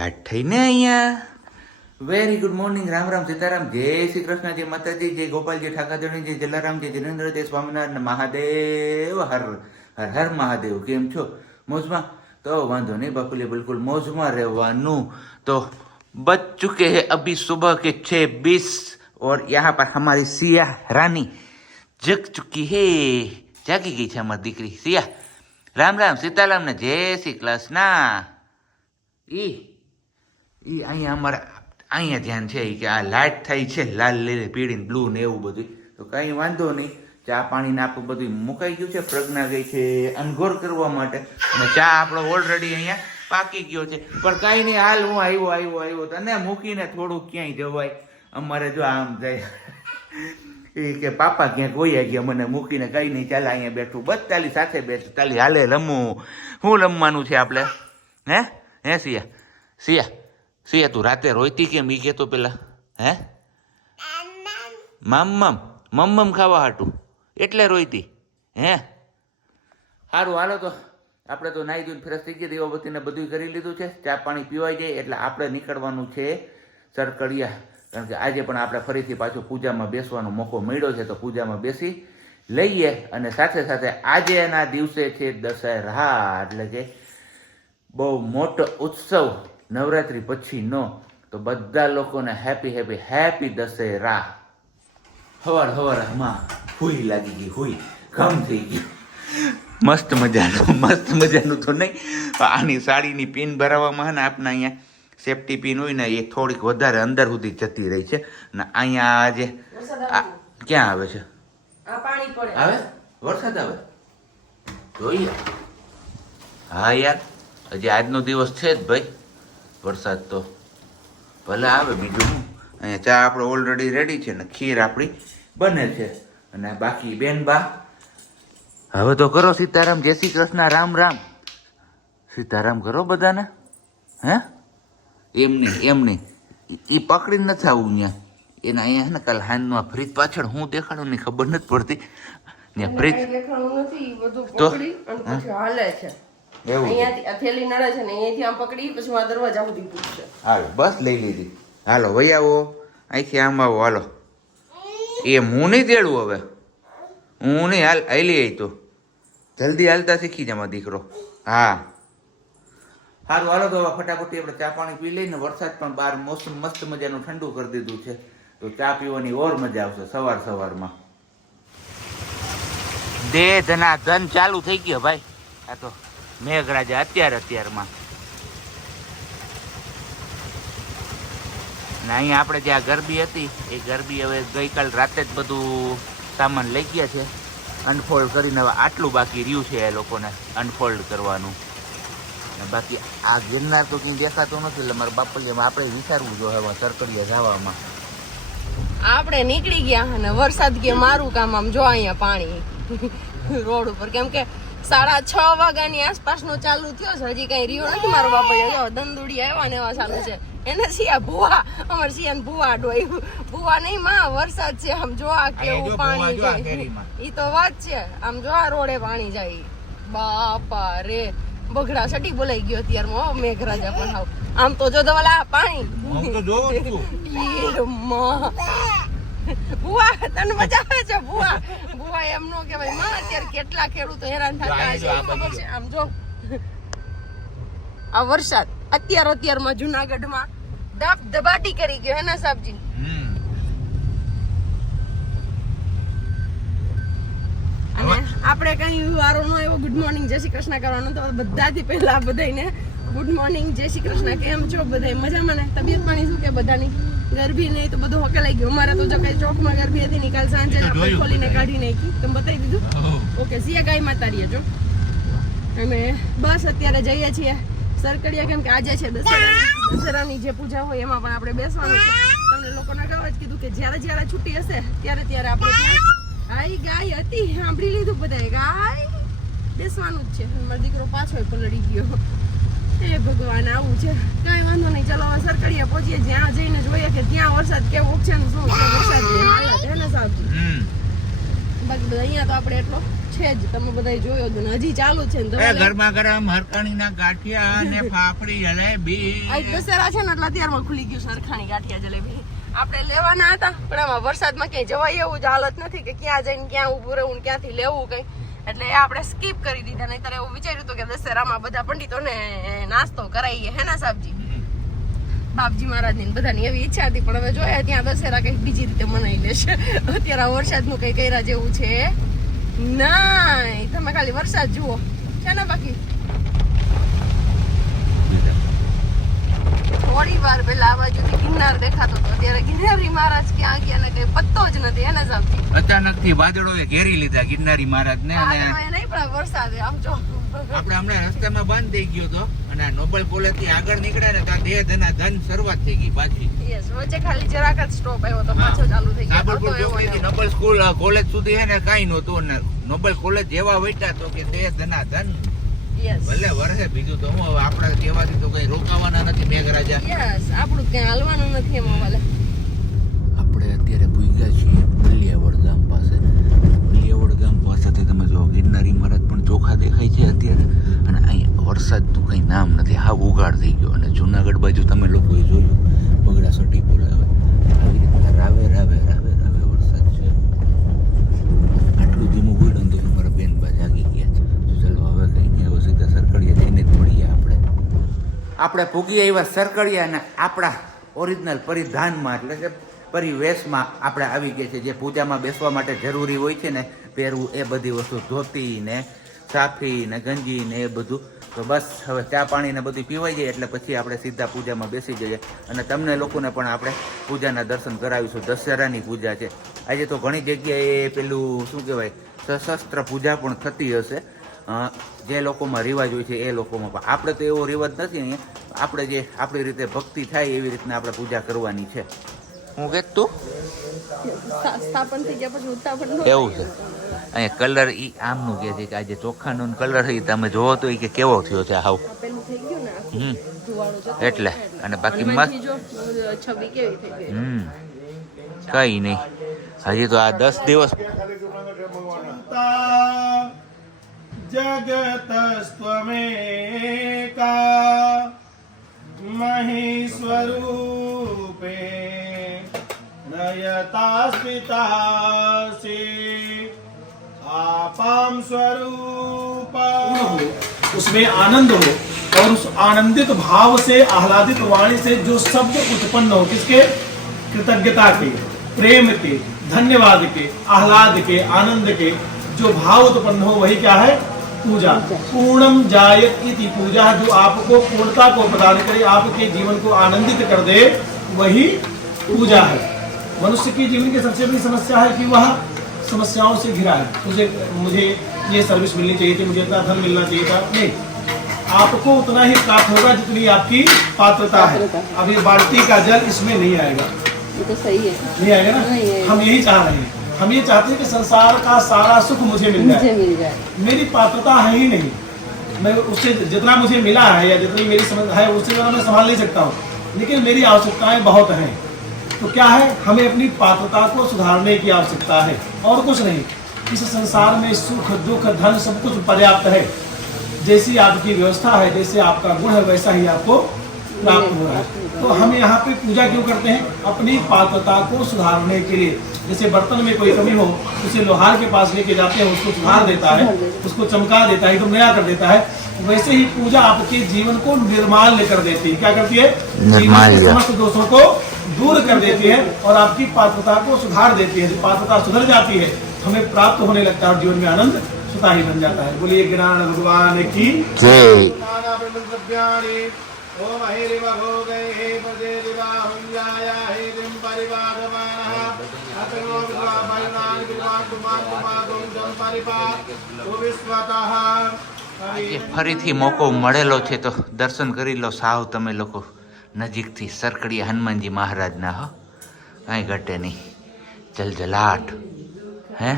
લાટ થઈ ને અહીંયા very good morning Ram Ram Sitaram Jai Shri Krishna જય માતાજી જય ગોપાલજી ઠાકાધણી જય જલારામ જય જિનેન્દ્ર જય સ્વામિનારાયણ મહાદેવ હર હર હર મહાદેવ કેમ છો મોજમાં તો વાંધો નહીં બાપુલી બિલકુલ મોજમાં રહેવાનું તો बज चुके हैं अभी सुबह के छः बीस और यहाँ पर हमारी सिया रानी जग चुकी है जागी गई છે અમારી દીકરી સિયા રામ રામ સીતારામ ને જય શ્રી કૃષ્ણ ઈ ઈ અહીંયા અમારે અહીંયા ધ્યાન છે કે આ લાઇટ થઈ છે, લાલ લીલી પીળી બ્લુ ને એવું બધું તો કાંઈ વાંધો નહીં. ચા પાણી ને આપણું બધું મુકાઈ ગયું છે પ્રજ્ઞા ગઈ છે અનઘોર કરવા માટે. અને ચા આપણો ઓલરેડી અહીંયા પાકી ગયો છે. પણ કાંઈ નહીં, હાલ હું આવ્યો આવ્યો આવ્યો તને મૂકીને થોડું ક્યાંય જવાય. અમારે જો આમ જાય એ કે પાપા ક્યાંક વયા ગયા મને મૂકીને કઈ નહીં, ચાલે અહીંયા બેઠું. બસ તાલી સાથે બેઠું તાલી, હાલે રમવું શું રમવાનું છે આપણે? હે? હે સિયા? સિયા? સિયા તું રાતે રોઈતી કેમ ઈ કહેતો પેલા હે મમ મમ મમ ખાવા હાટું એટલે રોઈતી હે સારું હાલો તો આપણે તો નાહી ધોઈને ફ્રેશ થઈ ગયા દીવાબત્તીને બધું કરી લીધું છે ચા પાણી પીવાઈ જાય એટલે આપણે નીકળવાનું છે સરકડિયા કારણ કે આજે પણ આપણે ફરીથી પાછું પૂજામાં બેસવાનો મોકો મળ્યો છે તો પૂજામાં બેસી લઈએ અને સાથે સાથે આજે એના દિવસે છે દશેરા એટલે કે બહુ મોટો ઉત્સવ નવરાત્રી પછીનો તો બધા લોકોને હેપી હેપી હેપી દશેરા. હવાર હવારમાં હુઈ લાગી ગઈ હુઈ ગમ થઈ ગઈ. મસ્ત મજાનું મસ્ત મજાનું તો નહીં આની સાડીની પિન ભરાવામાં ને આપણે અહીંયા સેફટી પિન હોય ને એ થોડીક વધારે અંદર સુધી જતી રહી છે. ને અહીંયા આજે ક્યાં આવે છે? આ પાણી પડે. આવે? વરસાદ આવે? જોઈએ. હા યાર હજી આજનો દિવસ છે જ ભાઈ. વરસાદ તો ભલે આવે બીજું શું અહીંયા ચા આપણો ઓલરેડી રેડી છે ને ખીર આપણી બને છે. અને બાકી બેન બા. હવે તો કરો સીતારામ જય શ્રી કૃષ્ણ રામ રામ. સીતારામ કરો બધાને હે? એમ નહીં એમ નહીં એ પકડી નથી આવું અહીંયા. એના અહીંયા ને કાલ હાનમાં ફ્રીજ પાછળ હું દેખાડું ની ખબર નથી પડતી. ત્યાં ફ્રીજ તો? હાલે છે. અહીંયાથી થેલી નડે છે ને અહીંયાથી આમ પકડી પછી આ દરવાજા સુધી પૂછશે. હાલો બસ લઈ લીધી. હાલો વહી આવો. અહીંથી આમ આવો હાલો. એ હું નહીં તેડું હવે? હું નહીં હાલ હાલી આવી તો. જલ્દી હાલતા શીખી જમા દીકરો. હા. સારું હાલો તો હવે ફટાફટી આપણે ચા પાણી પી લઈને વરસાદ પણ બહાર મોસમ મસ્ત મજાનું ઠંડુ કરી દીધું છે. તો ચા પીવાની ઓર મજા આવશે સવાર સવારમાં. દે ધના ધન ચાલુ થઈ ગયો ભાઈ. આ તો મેઘરાજા અત્યારે અત્યારમાં. ને અહીંયા આપણે જે આ ગરબી હતી, એ ગરબી હવે ગઈકાલ રાતે જ બધું સામાન લઈ ગયા છે. અનફોલ્ડ કરીને હવે આટલું બાકી રહ્યું છે એ લોકોને અનફોલ્ડ કરવાનું. બાકી આ ગિરનાર તો ક્યાંય દેખાતો નથી, એટલે મારા બાપલિયામાં આપણે વિચારવું જોઈએ હવે સરકડીએ જવામાં. આપણે નીકળી ગયા અને વરસાદ કે મારું કામ આમ જો અહીંયા પાણી રોડ ઉપર. કેમ કે સાડા છ વાગ્યાની આસપાસનો ચાલુ થયો છે. હજી કઈ રહ્યો નથી મારો બાપા જો દંદુડી આવ્યા ને એવા ચાલુ છે. એને સિયા ભૂવા અમાર સિયા ભૂવા ડોયું ભૂવા નહીં માં વરસાદ છે. આમ જો આ કેવું પાણી જાય. ઈ તો વાત છે. આમ જો આ રોડે પાણી જાય. બાપા રે. બગડા સટી બોલાઈ ગયો અત્યારમાં હો મેઘરાજા પણ આમ તો જો દવાલા પાણી. ઈ માં. બુઆ તને મજા આવે છે? બુઆ બુઆ એમ નો કહેવાય. માં અત્યારે કેટલા ખેડૂતો હેરાન થતા હશે ખબર છે આમ જો. આ વરસાદ અત્યાર અત્યારમાં જુનાગઢમાં દબ દબાટી કરી ગયો હે ને સાહેબજી અને આપણે કઈ વારો નો એવો ગુડ મોર્નિંગ જય શ્રી કૃષ્ણ કરવાનો. તો બધાથી પહેલા બધાને ગુડ મોર્નિંગ જય શ્રી કૃષ્ણ કેમ છો? બધા મજામાં ને? તબિયત પાણી શું કે બધાની? ગરબી નહીં તો બધું હકેલાઈ ગયું અમારે તો જો કઈ ચોકમાં ગરબી હતી નીકાલ સાંજે આપણે ખોલીને કાઢી નાખી. તમે બતાવી દીધું? ઓકે સિયા ગાય માતા રહીએ જો. અમે બસ અત્યારે જઈએ છીએ. સરકડિયા કેમ કે આજે છે દશેરા દશેરાની જે પૂજા હોય એમાં પણ આપણે બેસવાનું છે. તમને લોકોને અગાઉ જ કીધું કે જ્યારે જ્યારે છુટ્ટી હશે ત્યારે ત્યારે આપણે આઈ ગાય હતી. સાંભળી લીધું બધાએ. ગાય બેસવાનું જ છે. મારો દીકરો પાછો પલળી ગયો. એ ભગવાન આવું છે. કઈ વાંધો નહીં ચલો હવે સરકડીએ પહોંચીએ. જ્યાં જઈને જોઈએ કે ત્યાં વરસાદ કેવો છે ને શું છે વરસાદની હાલત હે ને સાહેબજી બાકી બધા અહીંયા તો આપણે એટલો છે જ. તમે બધા જોયો જ ને. હજી ચાલુ છે ને ગરમા ગરમ હરકાણીના ગાંઠિયા અને ફાફડી જલેબી. આજ દશેરા છે ને એટલે અત્યારમાં ખુલી ગયું સરખાણી ગાંઠિયા જલેબી. આપણે લેવાના હતા પણ આમાં વરસાદમાં ક્યાંય જવાય એવું જ હાલત નથી કે ક્યાં જઈને ક્યાં ઊભું રહેવું ક્યાંથી લેવું કઈ. એટલે એ આપણે સ્કીપ કરી દીધા નહીં તારે એવું વિચાર્યું હતું કે દશેરામાં બધા પંડિતોને નાસ્તો કરાવીએ હે ના સાહેબજી? બાપજી મહારાજની ને બધાની એવી ઈચ્છા હતી પણ હવે જોયા ત્યાં દશેરા કંઈક બીજી રીતે મનાઈ લેશે અત્યારે વરસાદનું કંઈ કર્યા જેવું છે ના તમે ખાલી વરસાદ જુઓ. છે ને બાકી? થોડી વાર પહેલા આ ગિરનાર દેખાતો હતો અત્યારે ગિરનારી મહારાજ ક્યાં ગયા ને કઈ પત્તો જ નથી એને સાહેબ અચાનકથી વાદળોએ ઘેરી લીધા ગિરનારી મહારાજ ને અને નહીં પણ વરસાદ આમ જો. આપણે હમણાં રસ્તામાં બંધ થઈ ગયો તો અને આ નોબલ કોલેજથી આગળ નીકળ્યા ને ત્યાં દેહ ધના ધન શરૂઆત થઈ ગઈ પાછી. યસ વચ્ચે ખાલી જરાક જ સ્ટોપ આવ્યો તો પાછો ચાલુ થઈ ગયો. સાબરપુર હતો એવો ચોકડી થી ને એવો. નોબલ સ્કૂલ કોલેજ સુધી હે ને કાઈ નહોતું નોબલ કોલેજ જેવા વૈટા તો કે દેહ ધના ધન. ભલે વરસે બીજું તો હું હવે આપણા કહેવાથી તો કઈ રોકાવાના નથી મેઘરાજા. યસ આપણું ક્યાં હાલવાનું નથી એમાં વાલે આપણે અત્યારે ભૂગ્યા છીએ બલિયાવડ ગામ પાસે. બલિયાવડ ગામ પાસેથી તમે જો ગિરનાર ઇમારત પણ ચોખા દેખાય છે અત્યારે. અને અહીંયા તો કંઈ નામ નથી હા ઉગાડ થઈ ગયો. અને જુનાગઢ બાજુ તમે લોકોએ જોયું બગડા સટી બોલાવે. આવી રીતના રાવે રાવે રાવે રાવે વરસાદ છે આટલું ધીમું બોલ્યું ને તો તમારા બેન બા જાગી ગયા છે તો ચલો હવે કંઈ નહીં હવે સીધા સરકડીએ જઈને જ મળીએ આપણે આપણે ભૂગી એવા સરકડિયા અને આપણા ઓરિજિનલ પરિધાનમાં, એટલે કે પરિવેશમાં આપણે આવી ગયા છે જે પૂજામાં બેસવા માટે જરૂરી હોય છે ને, પહેરવું એ બધી વસ્તુ ધોતી ને સાફી ને ગંજી ને એ બધું. તો બસ, હવે ચા પાણી ને બધું પીવાઈ જાય એટલે પછી આપણે સીધા પૂજામાં બેસી જઈએ. અને તમને લોકોને પણ આપણે પૂજાના દર્શન કરાવીશું. દશેરાની પૂજા છે. આજે તો ઘણી જગ્યાએ પેલું શું કહેવાય? સશસ્ત્ર પૂજા પણ થતી હશે. જે લોકોમાં રિવાજ હોય છે એ લોકોમાં પણ. આપણે તો એવો રિવાજ નથી અહીંયા. આપણે જે આપણી રીતે ભક્તિ થાય એવી રીતના આપણે પૂજા કરવાની છે. હું કે તું? સ્થાપન થઈ ગયા પછી ઉત્થાપન એવું છે. અહીંયા કલર ઈ આમનું કે છે કે આજે ચોખાનો કલર છે તમે જોવો તો એ કે કેવો થયો છે હાવ. આ પેલું થઈ ગયું ને આખું. હમ. એટલે. અને બાકી મસ્ત. છબી કેવી થઈ ગઈ? હમ. કઈ નહીં હજી તો આ દસ દિવસ जगतस्त्वमेका महीस्वरूपे नयतास्मितासि आपां स्वरूप। उसमें आनंद हो और उस आनंदित भाव से, आह्लादित वाणी से जो शब्द उत्पन्न हो, किसके? कृतज्ञता के, प्रेम के, धन्यवाद के, आह्लाद के, आनंद के, जो भाव उत्पन्न हो, वही क्या है? पूजा। पूर्णम जायत की पूजा जो आपको पूर्णता को प्रदान करे आपके जीवन को आनंदित कर दे वही पूजा है। मनुष्य की जीवन की सबसे बड़ी समस्या है कि वह समस्याओं से घिरा है। मुझे मुझे ये सर्विस मिलनी चाहिए थी मुझे इतना धन मिलना चाहिए था। नहीं आपको उतना ही प्राप्त होगा जितनी आपकी पात्रता है। अब ये बाल्टी का जल इसमें नहीं आएगा। तो सही है। नहीं आएगा ना? नहीं। हम यही चाह रहे हैं। हम ये चाहते हैं कि संसार का सारा सुख मुझे मिल जाए। मिल जाए। मेरी पात्रता है ही नहीं। मैं उससे जितना मुझे मिला है या जितनी मेरी समझ है उससे ज़्यादा मैं संभाल नहीं सकता हूँ। लेकिन मेरी आवश्यकताएँ बहुत हैं। तो क्या है? हमें अपनी पात्रता को सुधारने की आवश्यकता है। और कुछ नहीं। इस संसार में सुख दुख धन सब कुछ पर्याप्त है। जैसी आपकी व्यवस्था है जैसे आपका गुण है वैसा ही आपको प्राप्त हो रहा है। तो हम यहाँ पे पूजा क्यों करते हैं? अपनी पात्रता को सुधारने के लिए। जैसे बर्तन में कोई कमी हो उसे लोहार के पास लेके जाते हैं उसको सुधार देता है उसको चमका देता है एकदम नया कर देता है। वैसे ही पूजा आपके जीवन को निर्माल्य कर देती है। क्या करती है? जीवन के समस्त दोषों को दूर कर देती है और आपकी पात्रता को सुधार देती है। जब पात्रता सुधर जाती है हमें प्राप्त होने लगता है और जीवन में आनंद सुता ही बन जाता है। बोलिए ज्ञान भगवान की ओम हरिव भोगे हे पदे दिवाहुञ्जाय हेतिं परिवादमानः अतनो विद्वापयनानि विद्वाकुमार कुमारं जं परिपात विश्वतः આજે ફરીથી મોકો મળેલો છે તો દર્શન કરી લો સાવ તમે લોકો નજીકથી સરકડીયા હનુમાનજી મહારાજના હો કાંઈ ઘટે નહીં જલજલાટ હે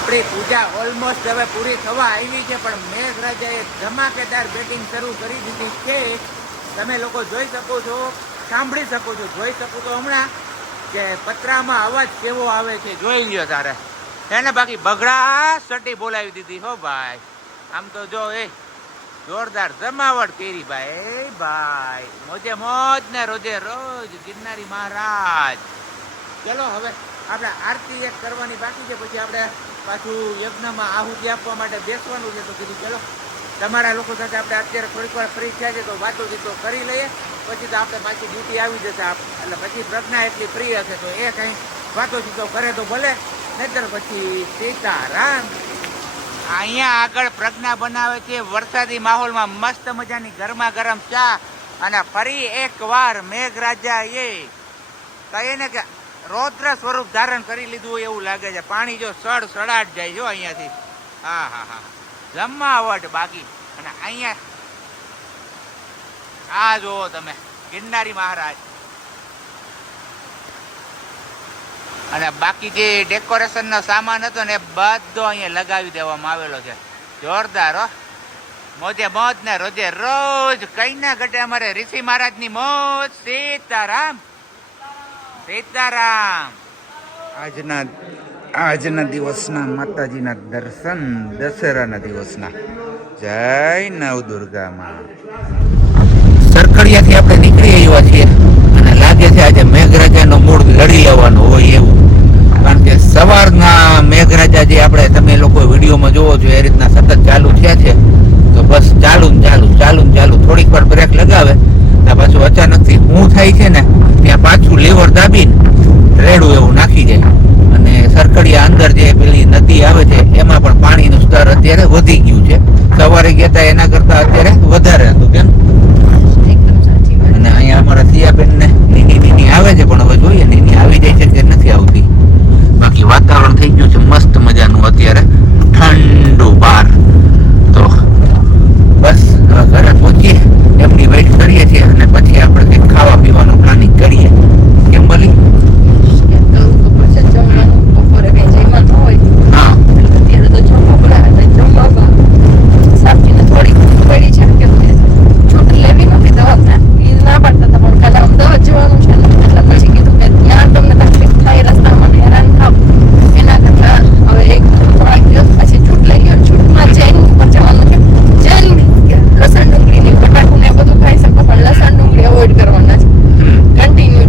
આપણી પૂજા ઓલમોસ્ટ હવે પૂરી થવા આવી છે, પણ મેઘરાજાએ ધમાકેદાર બેટિંગ શરૂ કરી દીધી છે. તમે લોકો જોઈ શકો છો, સાંભળી શકો છો, જોઈ શકો છો હમણાં કે પતરામાં અવાજ કેવો આવે છે, જોઈ લ્યો તારે. એને બાકી બગડા સટી બોલાવી દીધી, હો ભાઈ. આમ તો જો એ જોરદાર જમાવટ કરી ભાઈ ભાઈ. મોજે મોજ ને રોજે રોજ ગિરનારી મહારાજ. ચલો હવે આપણે આરતી એક કરવાની બાકી છે, પછી આપણે પાછું યજ્ઞમાં આહુતિ આપવા માટે બેસવાનું છે તો કીધું, ચલો, તમારા લોકો સાથે આપણે અત્યારે થોડીક વાર ફ્રી થયા છે તો વાતો જીતો કરી લઈએ. પછી તો આપણે પાછી ડ્યુટી આવી જશે એટલે પછી પ્રજ્ઞા એટલી ફ્રી હશે તો એ કંઈ વાતો જીતો કરે તો ભલે. નહીતર પછી સીતારામ. અહીંયા આગળ પ્રજ્ઞા બનાવે છે, વરસાદી માહોલમાં મસ્ત મજાની ગરમા ગરમ ચા. અને ફરી એકવાર મેઘરાજા એ કહીએ ને કે રૌદ્ર સ્વરૂપ ધારણ કરી લીધું હોય એવું લાગે છે. પાણી જો સડ સડાટ જાય જો અહીંયાથી. હા હા હા લંબાવટ બાકી. અને અહીંયા આ જુઓ તમે, ગિરનારી મહારાજ. અને બાકી જે ડેકોરેશન નો સામાન હતો ને એ બધો અહીંયા લગાવી દેવામાં આવેલો છે. જોરદાર, હો. મોજે મોજ ને રોજે રોજ કઈ ના ઘટે અમારે ઋષિ મહારાજની મોજ. સીતારામ. સીતારામ. આજના આજના દિવસના માતાજીના દર્શન દશેરાના દિવસના. જય નવ દુર્ગામાં સરકડિયાથી આપણે નીકળી આવ્યા છીએ અને લાગે છે આજે મેઘરાજાનો મૂળ લડી લેવાનો હોય એવું. કારણ કે સવારના મેઘરાજા જે આપણે તમે લોકો વિડીયોમાં જોવો છો એ રીતના સતત ચાલુ થયા છે. તો બસ ચાલુ ને ચાલુ ચાલુ ને ચાલુ. થોડીક વાર બ્રેક લગાવે. તો પાછું અચાનકથી હું થાય છે ને, ત્યાં પાછું લીવર દાબીને રેડું એવું નાખી જાય. અને સરકડિયા અંદર જે પેલી નદી આવે છે, એમાં પણ પાણીનું સ્તર અત્યારે વધી ગયું છે. સવારે ગયા હતા એના કરતા અત્યારે વધારે હતું કેમ એકદમ સાચી વાત અને અહીંયા અમારા સિયાબેન ને નીની નીની આવે છે પણ હવે જોઈએ નીની આવી જાય છે કે નથી આવતી બાકી વાતાવરણ થઈ ગયું છે મસ્ત મજાનું અત્યારે ઠંડુ બહાર તો બસ હવે ઘરે પહોંચીએ એમની વેઇટ કરીએ છીએ અને પછી આપણે કંઈક ખાવા પીવાનું પ્લાનિંગ કરીએ કેમ બોલી એમ કરું તો પછી જમવાનું બપોરે કઈ જઈમાં તો હોય હા એટલે અત્યારે તો જમવા બનાવે એટલે જમવામાં સબ્જીને થોડીક પડી છે કે છૂટ લેવી નથી દવાખાને એ ના પાડતા હતા પણ કાલે અમદાવાદ જવાનું છે ને એટલે પછી કીધું કે ત્યાં તમને તકલીફ થાય રસ્તામાં ને હેરાન થાવ એના કરતા હવે એક થોડાક દિવસ પછી છૂટ લઈ ગયો છૂટમાં જૈન ઉપર જવાનું છે જૈન કે લસણ ડુંગળીની બટાકું ને એ બધું ખાઈ શકો પણ લસણ ડુંગળી અવોઇડ કરવાના છે કન્ટિન્યુ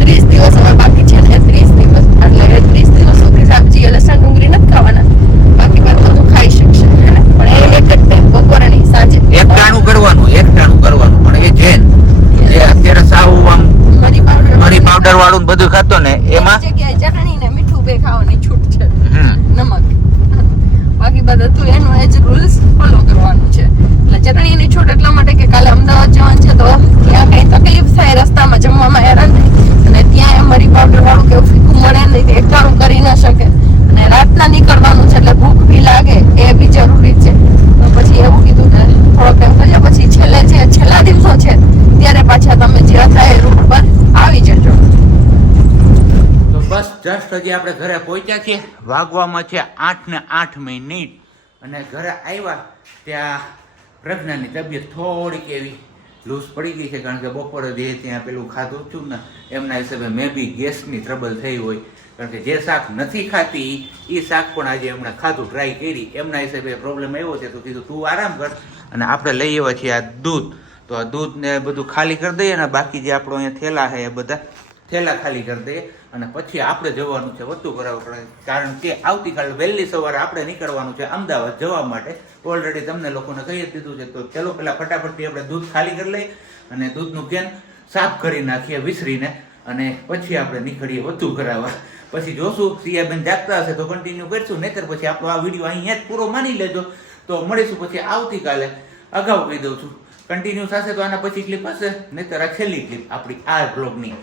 ત્રીસ દિવસ હવે બાકી છે ને ત્રીસ દિવસ એટલે ત્રીસ દિવસ સુધી સબ્જી લસણ ડુંગળી નથી ખાવાના બાકી બધું ખાઈ શકશે હે ને? પણ એ એક જ ટાઈમ બપોરે નહીં સાંજે એકટાણું કરવાનું એકટાણું કરવાનું પણ એ જૈન જે અત્યારે સાવ આમ મરી પાવડર મરી પાવડર વાળું ને બધું ખાતો ને એમાં એની જગ્યાએ ચટણી ને મીઠું બે ખાવાની છૂટ છે હમ. નમક બાકી બધું એનું એ જ રૂલ્સ ફોલો કરવાનું છે એટલે ચટણીની છૂટ એટલા માટે કે કાલે અમદાવાદ જવાનું છે તો ત્યાં કઈ તકલીફ થાય રસ્તામાં જમવામાં હેરાન થાય અને વાળું કેવું ફીકું મળે નહીં એકટાણું કરી ન શકે. અને રાતના નીકળવાનું છે એટલે ભૂખ બી લાગે, એ બી જરૂરી છે. તો પછી એવું કીધું કે થોડોક એમ કરજો પછી છેલ્લે જે છેલ્લા દિવસો છે, ત્યારે પાછા તમે જે થાય રૂટ પર આવી જજો. તો બસ જસ્ટ હજી આપણે ઘરે પહોંચ્યા છીએ. વાગવામાં છે આઠ ને આઠ મિનિટ. અને ઘરે આવ્યા ત્યાં પ્રજ્ઞાની તબિયત થોડીક એવી લૂઝ પડી ગઈ છે કારણ કે બપોરે જે ત્યાં પેલું ખાધું હતું ને, એમના હિસાબે મે બી ગેસની ટ્રબલ થઈ હોય. કારણ કે જે શાક નથી ખાતી એ શાક પણ આજે હમણાં ખાધું ટ્રાય કરી. એમના હિસાબે પ્રોબ્લેમ આવ્યો છે, તો કીધું, તું આરામ કર અને આપણે લઈ આવ્યા છીએ આ દૂધ. તો આ દૂધને બધું ખાલી કરી દઈએ અને બાકી જે આપણો અહીંયા થેલા છે એ બધા થેલા ખાલી કરી દઈએ અને પછી આપણે જવાનું છે વધુ કરાવવું કારણ કે આવતીકાલે વહેલી સવારે આપણે નીકળવાનું છે અમદાવાદ જવા માટે. ઓલરેડી તમને લોકોને કહી દીધું છે તો ચલો પહેલાં ફટાફટથી આપણે દૂધ ખાલી કરી લઈએ અને દૂધનું કેન સાફ કરી નાખીએ, વિસરીને અને પછી આપણે નીકળીએ વધુ કરાવવા પછી જોશું સિયાબેન જાગતા હશે તો કન્ટિન્યુ કરીશું, નહીતર પછી આપણો આ વીડિયો અહીંયા જ પૂરો માની લેજો. તો મળીશું પછી આવતીકાલે. અગાઉ કહી દઉં છું. કન્ટિન્યુ થશે તો આના પછી ક્લિપ હશે, નહીતર આ છેલ્લી ક્લિપ આપણી આ બ્લોગની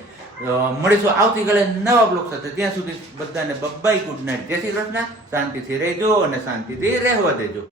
મળીશું. આવતીકાલે નવા બ્લોગ સાથે. ત્યાં સુધી બધાને બબ્બાઈ ગુડ નાઇટ જય શ્રી કૃષ્ણ. શાંતિથી રહેજો અને શાંતિથી રહેવા દેજો.